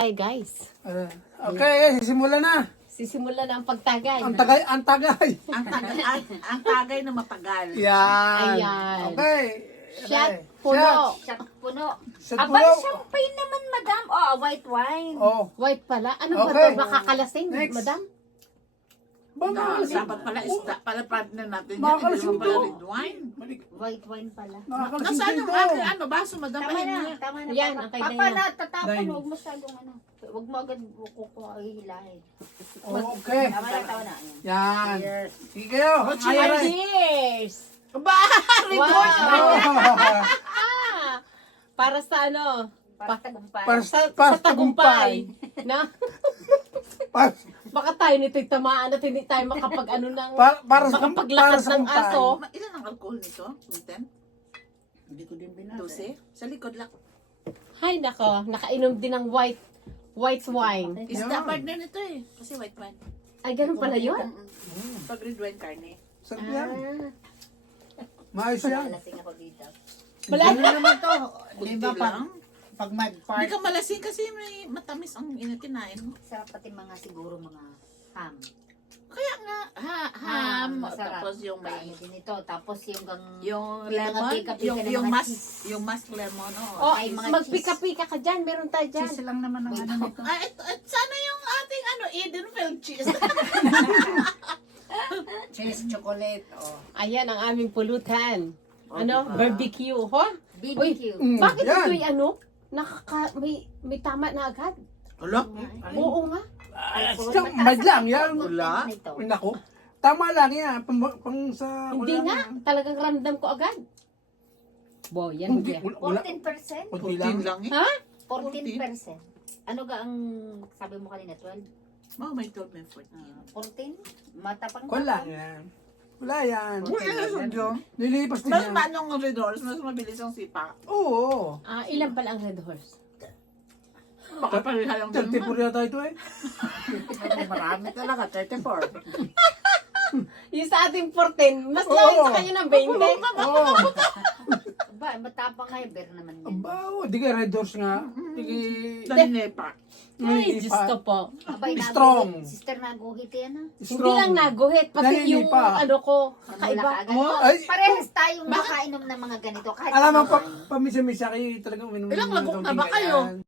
Hi guys, Okay, sisimula na. sisimula na ang pagtagay. Ang tagay, ang tagay. Ang tagay na matagal. Yan. Ayan. Okay. Shot Okay. puno. Shot puno. Shot Abay, puno. champagne naman, madam. Oh, white wine. Oh. White pala. Ano ba Okay. ito? Makakalasing, Next. madam? Dapat pala isda. Pala partner natin yan. Makakalasing Hindi mo pala to. red wine. White wine pala. Nakakalasing Nasaan din yung to. aking ano, baso, madam? Tama na. Tama na. Yan, Papa. ang kay Papa Dina. na, tatapon. Dine. Huwag masyadong ano. Huwag mo agad kukuha hihilahin. Okay. Tama na. Yan. Cheers. Sige kayo. Ay, cheers! Ba! Wow! Oh. Ah, para sa ano? Para tagumpay. Sa tagumpay. Na? Para Baka tayo nito'y tamaan at hindi tayo makapag ano ng para sa makapaglakad ng kumpay. aso. Ilan ang alcohol nito? 10? Hindi ko din binasa. 12? Sa likod lang. Hay nako, nakainom din ng white wine. Isda partner nito eh. Kasi white wine. Ay, ganun pala yun? Pag red wine karne. Sarap yan. Ah. Maayos yan. Lasing ako dito. Wala Ano naman to? Di ba Kunti pag, lang. pag Hindi mag-part, ka malasing kasi may matamis ang inakinain mo. Sarap pati mga siguro mga ham. Kaya nga, ham, Masarap. tapos yung may, Ano din ito. Tapos yung yung may mga lemon, pika-pika na yung mga mas, cheese. yung mas lemon, Oh, Ay, mga magpika-pika ka dyan. Meron tayo dyan. cheese lang naman ang ano nito. Ah, sana yung ating Edenfeld cheese. Cheese, chocolate, oh. Ayan ang aming pulutan. Ano? diba? Barbecue. Ho? BBQ. Bakit yan. ito'y ano? May tama na agad? Wala. Oo nga. Siyang madlang yan. Wala. Ito. Nako. Tama lang yan. Pang sa... Hindi wala nga. na. Talagang ramdam ko agad. Bo, yan. Hindi. yan. Wala. 14%? Kunti Putin lang. lang eh. Ha? 14%. Ano ga ang sabi mo kanina? 12? Oh, may 12 may 14. 14? Matapang Wala yan. Wala yan. Wala na sa Diyo. Nilipas din Mas yan. paano ang red horse? Mas mabilis ang sipa. Oo. Ilan pala ang red horse? Baka pareha lang din 34 yata ito eh. Marami talaga, 34. Yung sa ating 14, mas lawin sa kanya ng 20. Oo. Ba, matapang nga yung beer naman yan. Aba, di ka red horse nga. Di Daninepa. Ay, Diyos ko po. Abay, Strong. Sister, naguhit yan ha. Hindi lang naguhit, pati Dahil yung pa. ano ko, Wala kakaiba. ka agad. Oh, ay. Parehas tayong makainom ng mga ganito. Kahit Alam mo, ano, pamisa-misa kayo talagang uminom. Ilang ng lagok na kaunting ba kayo? ganyan.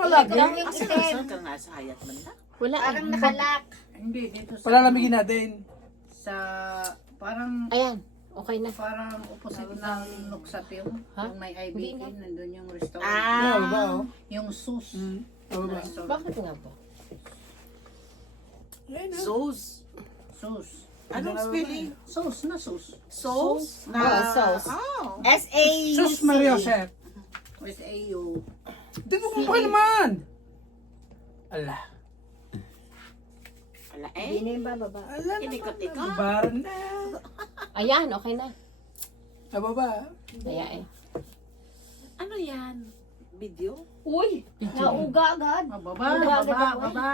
Wala Ito lagi. yung Asa itim. saan ka nga sa hayat man na? Wala. Parang nakalak. Hindi, dito sa... Palalamigin natin. Sa... Parang... Ayan, okay na. Parang opposite ng Luxapil. Ha? Yung may Hindi IBK, na. nandun yung restaurant. Ah, ba, oh. Yung sus. Tama ba? Restaurant. Bakit nga po? Sauce. Sus. Anong spelling? Sus na sus. Sauce? sauce. Oh. S-A-U-C. Sus Maria Josep. With AU. Di mo kung naman. Ala. Ala Hindi eh. na yung bababa. Ala Inikot-ikot. Babaran na. Ayan, okay na. Nababa. Kaya eh. Ano yan? Video? Uy, nauga agad. Baba, Baba, baba, baba. baba.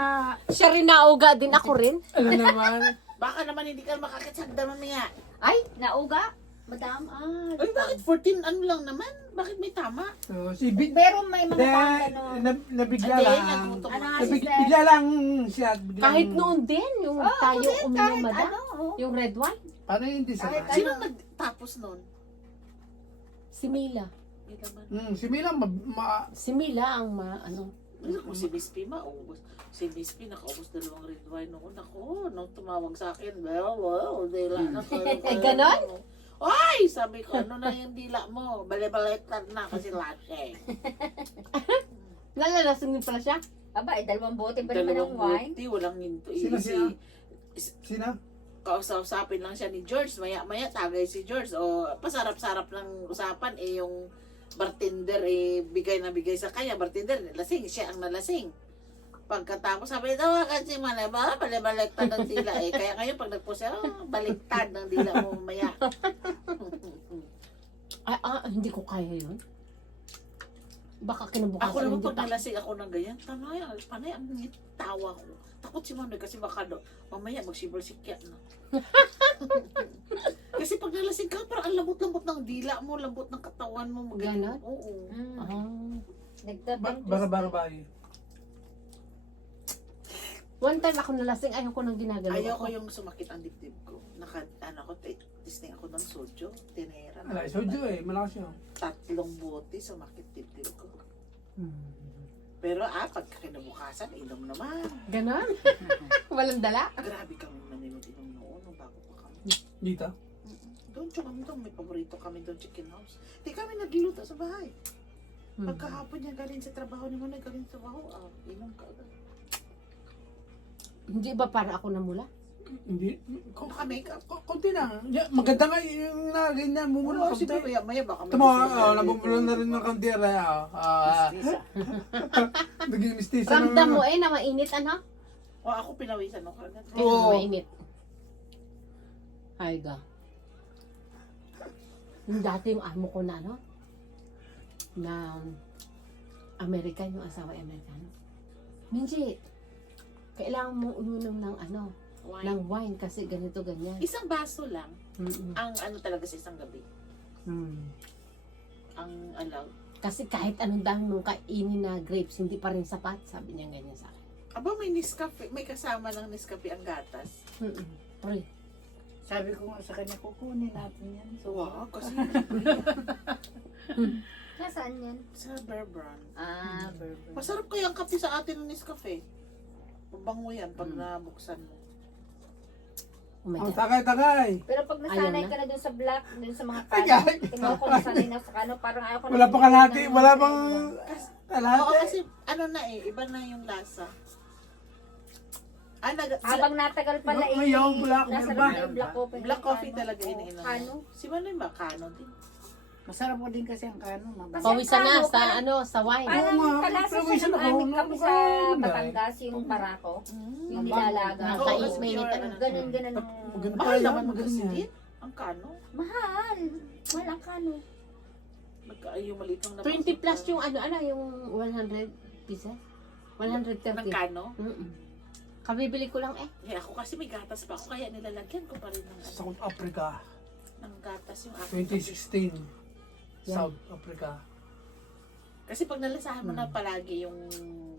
Siya rin nauga din ako rin. Ano naman. Baka naman hindi ka makakitsagda mamaya. Ay, nauga. Madam, Ay, bakit 14 ano lang naman? Bakit may tama? So, si Big... Pero may mga pang ano. Nabigla Hindi, lang. natutok Ano ako. nga, sister? Bigla lang siya. Biglang- Kahit noon din, yung tayo uminom Kahit madam. ano. oh. Yung red wine. Paano hindi sa... Kahit Sino nagtapos nun? Si Mila. Hindi naman. Si Milang Si Mila ang ano. Kung si Bispi maubos. Si Bispi nakaubos 2 red wine noon. Ako, nung tumawag sa akin, well, dila na. Ay, ganon? Ay, sabi ko, ano na yung dila mo? Bale-baletan na kasi lashe. Nalalasing din pala siya. Aba, 2 bote pa naman ng wine. buti, walang hinto. Sino siya? Sino? Kausapin lang siya ni George. Maya-maya tagay si George. O pasarap-sarap ng usapan. Yung bartender bigay na bigay sa kanya. Bartender, lasing. Siya ang nalasing. Pagkatapos sabi, tawagan si Manaba, baliktad ng dila Kaya ngayon pag nagpo siya, baliktad ng dila mo mamaya. Hindi ko kaya yun. Baka kinabukasan Ako naman hindi pag pa. nalasing ako ng ganyan, panay ang tawa ko. takot si Manoy kasi baka mamaya magsibol-sikya na. Kasi pag nalasing ka, parang ang lambot-lambot ng dila mo, lambot ng katawan mo. Ganon? Oo. Bara-bara bayi. One time ako nalasing, ayoko nang ginagalaw Ayoko ako. yung sumakit ang dibdib ko. Testing ako ng sojo. Tinera. Ala, soju eh. Malakas yun. 3 bote sumakit dibdib ko. Hmm. Pero pagka kinabukasan, inom naman. Ganon? Walang dala? Grabe kami maninom noon nung bago pa kami. Dito? Doon kami doon, may paborito kami doon, chicken house. Di kami nagluluto sa bahay. Pagkahapon niya galing sa trabaho ni Manoy, galing sa trabaho, inom ka agad. Hindi ba para ako namula? Hindi. Naka-makeup. Konti lang. Maganda nga yung na ganyan. Mumula Oo, ka sige, maya baka may Tama, gusto na nabubulong na rin ng kandira. Naging mistisa Ramdam mo na mainit, ano? O ako pinawisan ako agad. Oo. Mainit. Ay, ga. Yung dati yung amo ko na, ano? Na American, yung asawa ay Amerikano. Minji, kailangan mo uminom ng ano, Wine. ng wine kasi ganito, ganyan. Isang baso lang, Mm-mm. ang ano talaga sa isang gabi. Mm. Ang allowed. Kasi kahit anong dami mong kainin na grapes, hindi pa rin sapat, sabi niya ganyan sa akin. Aba, may Nescafe, may kasama ng Nescafe ang gatas. Mm-mm. Pre. Sabi ko nga sa kanya, kukunin natin yan. So, Wow, kasi Nasaan yan? sa Bear Brand. Bourbon. Masarap kaya ang kape sa atin ng Nescafe. Mabango yan pag nabuksan mo. Oh my Oh, God. takay. Pero pag nasanay Ayaw na. ka na dun sa black, dun sa mga Ay, kano, ay. tingnan ko nasanay na sa kano, parang ayaw ko na. Wala pa kalahati. Wala pang Oo, kalahati. kasi ano na iba na yung lasa. Habang natagal pala Ngayon, black, nasa ba? loob yung black coffee. Black coffee Kano. talaga iniinom. Kano? Si Manoy ba? Kano din. masarap ko din kasi ang kano. Mababa. Pawisan na Kano, sa parang- ano, sa wine. Parang Oo nga, kalasa siya pawisan ng ako, aming kami sa nakakain, Batangas, yung barako. Yung Ang nilalaga. bango. Oo, Nakain, kasi mainit pure, ano. ano. Ganun. Maganda Mahal pala, naman magaling kasi yan. din. Ang Kano. Mahal. Mahal ang kano. Yung maliit lang na 20 plus yung ano, yung 100 pieces? ng 130. Kano. Mm-mm. Kabibili ko lang eh. Ako kasi may gatas pa ako kaya nilalagyan ko pa rin ng, South Africa. ng gatas yung aking 2016. South Africa. Kasi pag nalasahan mo na palagi yung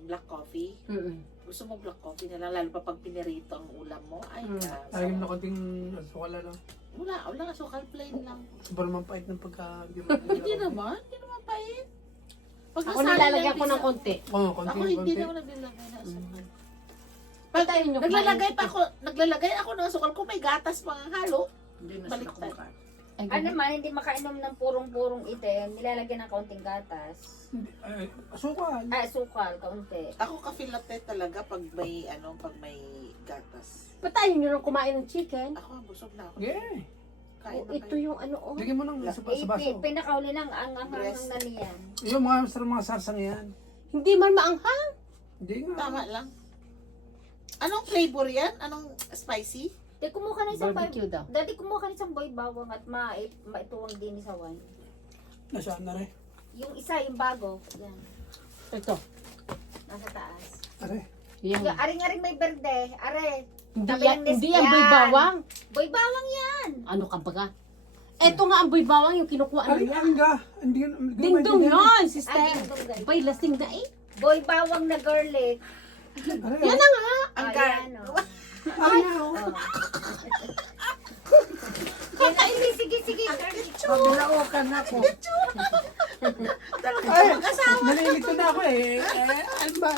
black coffee, Mm-mm. gusto mo black coffee na lang, lalo pa pag pinirito ang ulam mo, ay Lagyan na konting sukala lang. wala, sukal plain lang. Sobrang mapait ng pagka... Hindi naman pait. Pag Ako nasanay nilalagyan ng ko ng pizza- konti. Oo, konti. Ako hindi naman naglalagay ng asukal. Pag Patayin nyo, naglalagay ako ng asukal kung may gatas pang halo. Hindi na sila Baliktad. kumakain. Ay, Ano naman, hindi makainom ng purong-purong itim, nilalagyan ng kaunting gatas. Sukal. Sukal, kaunti. Ako ka-feel latte talaga pag may gatas. Patayin nyo nang kumain ng chicken. Ako busog na ako. Yeah. Kain na Ito kayo. yung ano, oh. Lagyan mo ng sa baso. Pinakauli lang ang Breast. na niyan. Yung mga sarsang yan. Hindi man maanghang. Hindi nga. Tama lang. Anong flavor yan? Anong spicy? Di kumuha ka na isang boy. Barbecue daw. Dati kumuha ka na isang boy bawang at maituwang din sa wine. Nasaan na rin? Yung isa, yung bago. Yan. Ito. Nasa taas. Are. Yan. Yung aring-aring may berde. Are. Hindi Tabi yan, ng nest hindi yan yan. boy bawang. Boy bawang yan. Ano ka baga? Ito nga ang boy bawang yung kinukuha Are, nila. nga. Hindi Dingdong yun, sister. Dingdong, guys. Bay, lasing na eh. Boy bawang na garlic. Yan na nga. Ang Ayan, oh. Ay, oh. Sige, sige. Pabilaukan ako. Ay, nalilito na ako eh. Ano ba?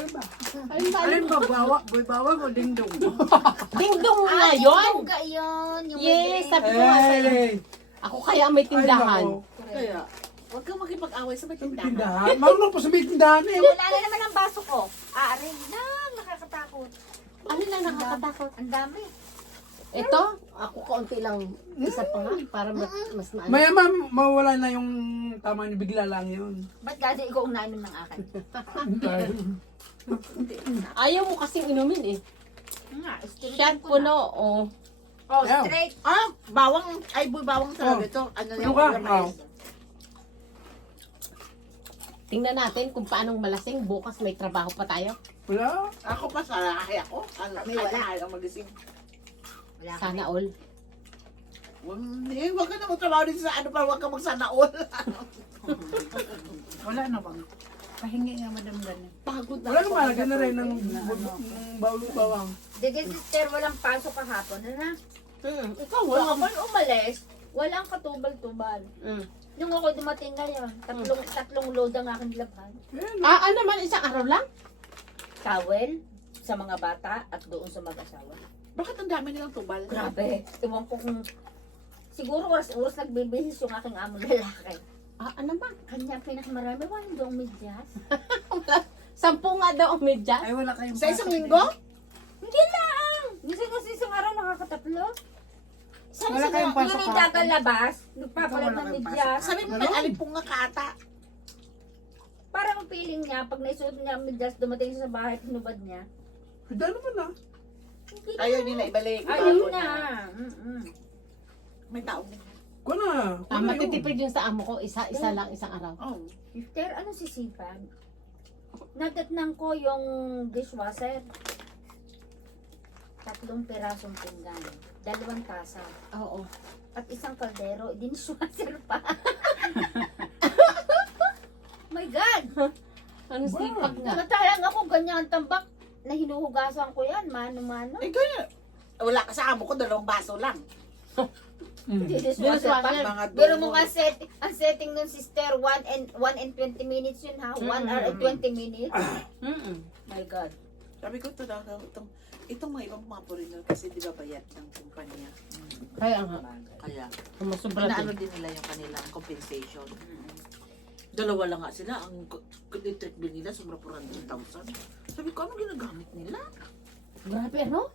Alin ba, boy bawang o dingdong? Dingdong nga yun. Dingdong ga yun. Yung Yes, may sabi ko nga sa'yo. Hey! Ako kaya may tindahan. Kaya, huwag kang makipag-away sa may tindahan. Tindahan? Marunong pa sa may tindahan eh. Wala na naman ang baso ko. Aring na, nakakatakot. Ano na nakakatakot? Ang dami. Ito, ako kaunti lang. Isa pa nga, para mas maano. Maya mawala na yung tama niyo, bigla lang yun. Ba't kasi ikaw ang nainom ng akin? Ayaw mo kasing inumin eh. Nga, straight Shot ko na. puno, oh. Oh, Ayaw. straight. Boy bawang talaga Oh. ito. Ano Ano yung ka? ulam Oh. Tingnan natin kung paanong malasing. Bukas may trabaho pa tayo. Wala. Ako pa sa lahi ako. Ano, Kami kaya wala. ayaw magising. Wala kami. Sana all. Huwag ka na magtrabaho dito sa ano para huwag ka magsana all. Wala na bang? Pahingi nga madam ganun. Pagod na Wala ako. naman, lagyan na rin ng bawang. Sige, sister, walang pasok kahapon. Ano na? Ikaw, Kung wala ako ka. umalis, walang katubal-tubal. Nung ako dumating ngayon, tatlong load ang aking labhan. Ano man, isang araw lang? Towel sa mga bata at doon sa mag-asawa. Bakit ang dami nilang tubal? Grabe. Iwan ko kung siguro oras-oras nagbibihis yung aking amo lalaki. Ano ba? Kanya ang pinakamarami, walang doong medyas. 10 nga daw ang medyas. Ay, wala kayong Sa isang pasok, linggo? Hindi lang! Minsan kasi isang araw nakakatatlo. Sabi Wala sa kayong mga pasok yung nagkakalabas, nagpapalit Ikaw wala ng kayong medyas. Sabi mo may alipong nga kata. Parang ang feeling niya, pag naisuot niya ang medyas, dumating siya sa bahay, pinubad niya. Handa naman na. Hindi Ayaw nila ibalik. Ayun na. May tao din. Ko na. Matitipid yun sa amo ko. Isa lang, isang araw. Oh. Mister, ano sisipag? Natatnang ko yung dishwasher. 3 pirasong pinggan. 2 tasa. Oo. At isang kaldero. Dishwasher pa. My God! Ano sipag nga? Natalang ako ganyan tambak na hinuhugasan ko yan. Mano-mano. Eh, kaya, wala ka sa amo ko, 2 baso lang. Hindi dishwasher pa. Mga Pero dulo. mo nga ang setting nun sister, 1 and 20 minutes yun ha. 1 hour and 20 minutes. My God. Sabi ko ito daw, itong mga ibang mga foreigner kasi di ba bayad ng kumpanya. Kaya nga. Kaya, Masubra inaano din. din nila yung kanilang compensation. 2 lang nga sila, ang electric bill nila, sobra 400,000. Sabi ko, ano ginagamit nila? Grabe, ano?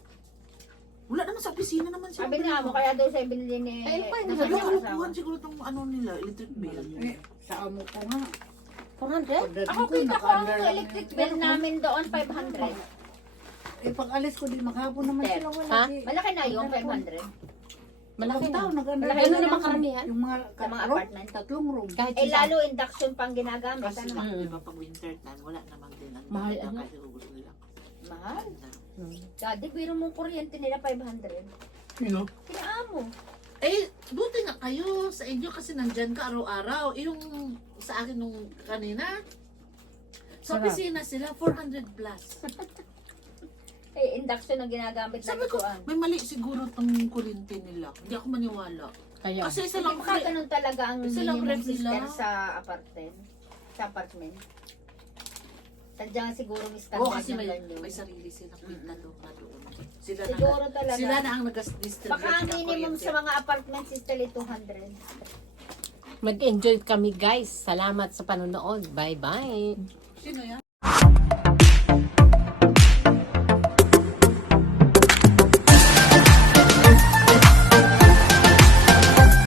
Wala naman sa opisina naman sila. Sabi nga mo, kaya daw siya binili ni... Ay, pa, ng Sabi ko, kanyang asawa. kalukuhan siguro itong ano nila, electric bill. Eh, sa amo ko nga. 400? Ako kita ko ang electric bill namin doon 500. Eh, pag alis ko din, maghapon naman Ter. sila wala. Ha? eh. Malaki na yung 500. Malaki na. Nag-under. Malaki Ganun na naman karamihan. Yung mga Sa mga room, apartment. 3 room. Kahit Eh isa. lalo induction pang ginagamit. Kasi Ano? di ba pag winter time, wala naman din. Ang Mahal, dami ano? Kasi gusto nila. Mahal. Dati, biro mong kuryente nila 500. Sino? Kinaamo. Eh, buti nga kayo sa inyo kasi nandyan ka araw-araw. Yung sa akin nung kanina, sa Sarap. opisina sila, 400 plus. Eh, induction ang ginagamit na Sabi ko, lutuan. may mali siguro tong kuryente nila. Hindi ako maniwala. Kaya. Kasi isa Hindi lang, baka ganun talaga ang Isa lang minimum ref sister nila. sa apartment. Sa apartment. Sadyang siguro may Oo, standard kasi ng may, ganyan. may sarili silang kita doon na doon. Sila Siguro na, talaga. sila na ang nag-distribute Baka ang ng minimum kuryente. sa mga apartment sister ay 200. Mag-enjoy kami guys. Salamat sa panonood. Bye-bye. Sino yan?